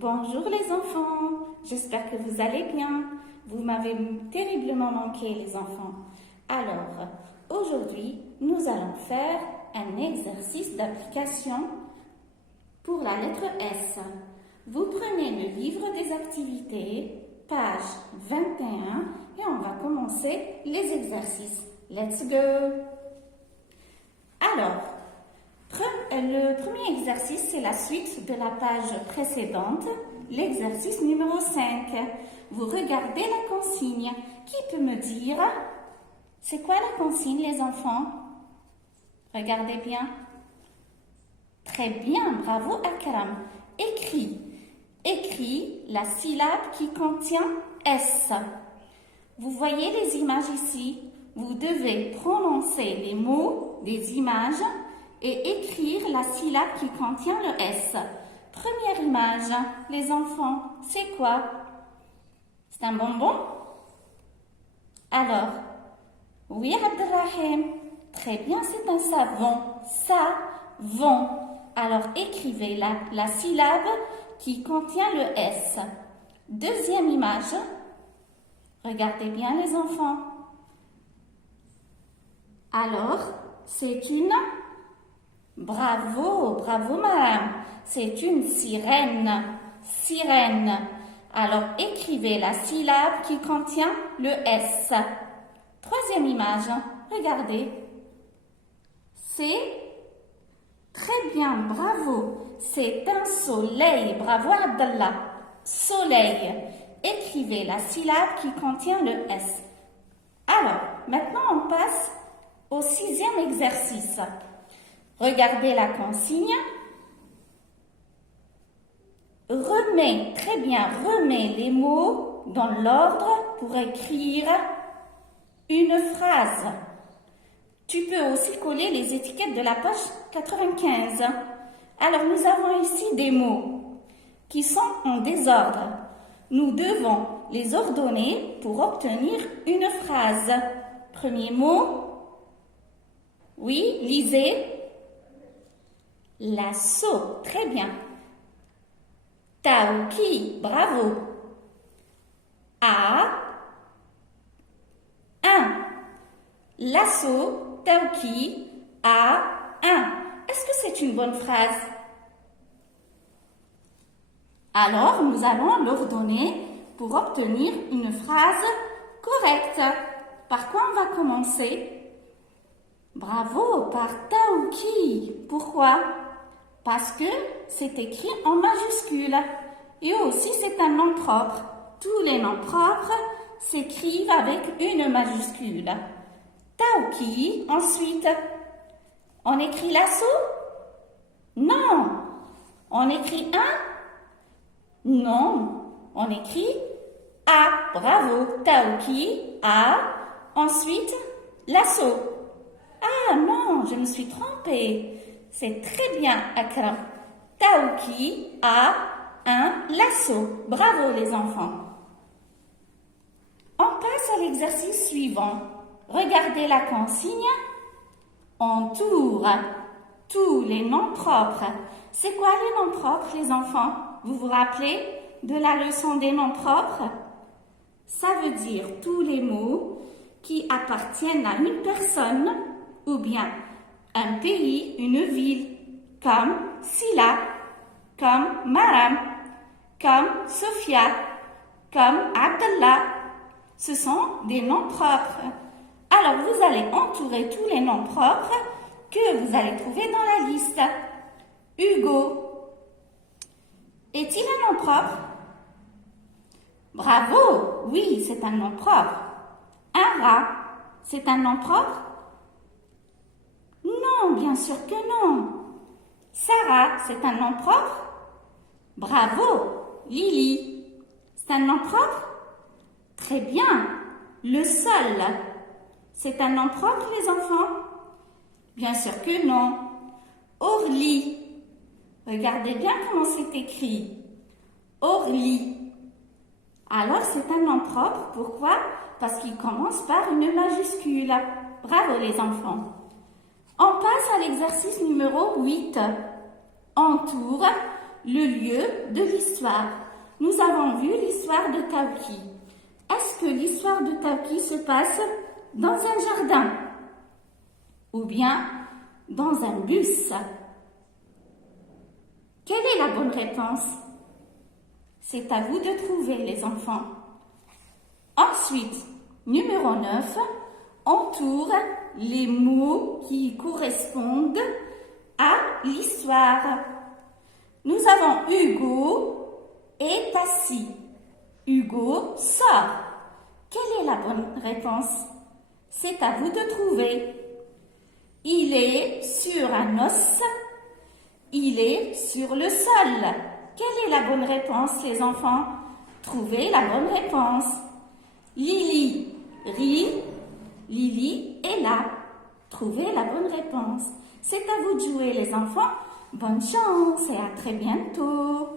Bonjour les enfants, j'espère que vous allez bien. Vous m'avez terriblement manqué les enfants. Alors, aujourd'hui, nous allons faire un exercice d'application pour la lettre S. Vous prenez le livre des activités, page 21, et on va commencer les exercices. Let's go! Alors, le premier exercice, c'est la suite de la page précédente, l'exercice numéro 5. Vous regardez la consigne. Qui peut me dire, c'est quoi la consigne, les enfants? Regardez bien. Très bien, bravo Akram. Écris la syllabe qui contient S. Vous voyez les images ici? Vous devez prononcer les mots des images et écrire la syllabe qui contient le S. Première image, les enfants, c'est quoi? C'est un bonbon? Alors, oui Abdelrahim, très bien, c'est un savon. Savon. Alors, écrivez la syllabe qui contient le S. Deuxième image, regardez bien les enfants. Alors, c'est une... Bravo madame. C'est une sirène. Sirène. Alors, écrivez la syllabe qui contient le S. Troisième image. Regardez. C'est très bien, bravo. C'est un soleil. Bravo Abdallah. Soleil. Écrivez la syllabe qui contient le S. Alors, maintenant on passe au sixième exercice. Regardez la consigne. Remets les mots dans l'ordre pour écrire une phrase. Tu peux aussi coller les étiquettes de la page 95. Alors, nous avons ici des mots qui sont en désordre. Nous devons les ordonner pour obtenir une phrase. Premier mot. Oui, lisez. Lasso, très bien. Taouki, bravo. Un. Lasso, taouki, un. Est-ce que c'est une bonne phrase? Alors, nous allons l'ordonner pour obtenir une phrase correcte. Par quoi on va commencer? Bravo, par taouki. Pourquoi? Parce que c'est écrit en majuscule. Et aussi, c'est un nom propre. Tous les noms propres s'écrivent avec une majuscule. Taouki. Ensuite, on écrit lasso? Non. On écrit un? Non. On écrit A. Bravo. Taouki. A. Ensuite, lasso. Ah non, je me suis trompée. C'est très bien, Akram. Taouki a un lasso. Bravo les enfants. On passe à l'exercice suivant. Regardez la consigne. Entoure tous les noms propres. C'est quoi les noms propres, les enfants? Vous vous rappelez de la leçon des noms propres? Ça veut dire tous les mots qui appartiennent à une personne ou bien un pays, une ville, comme Sila, comme Maram, comme Sophia, comme Abdallah. Ce sont des noms propres. Alors, vous allez entourer tous les noms propres que vous allez trouver dans la liste. Hugo. Est-il un nom propre? Bravo, oui, c'est un nom propre. Un rat, c'est un nom propre? Non, bien sûr que non. Sarah, c'est un nom propre? Bravo. Lily, c'est un nom propre? Très bien. Le sol, c'est un nom propre, les enfants? Bien sûr que non. Orly, regardez bien comment c'est écrit. Orly. Alors, c'est un nom propre. Pourquoi? Parce qu'il commence par une majuscule. Bravo, les enfants. On passe à l'exercice numéro 8. Entoure le lieu de l'histoire. Nous avons vu l'histoire de Tauki. Est-ce que l'histoire de Tauki se passe dans un jardin ou bien dans un bus? Quelle est la bonne réponse? C'est à vous de trouver, les enfants. Ensuite, numéro 9, entoure les mots qui correspondent à l'histoire. Nous avons Hugo est assis. Hugo sort. Quelle est la bonne réponse? C'est à vous de trouver. Il est sur un os. Il est sur le sol. Quelle est la bonne réponse, les enfants? Trouvez la bonne réponse. Lily rit. Lily est là. Trouvez la bonne réponse. C'est à vous de jouer, les enfants. Bonne chance et à très bientôt.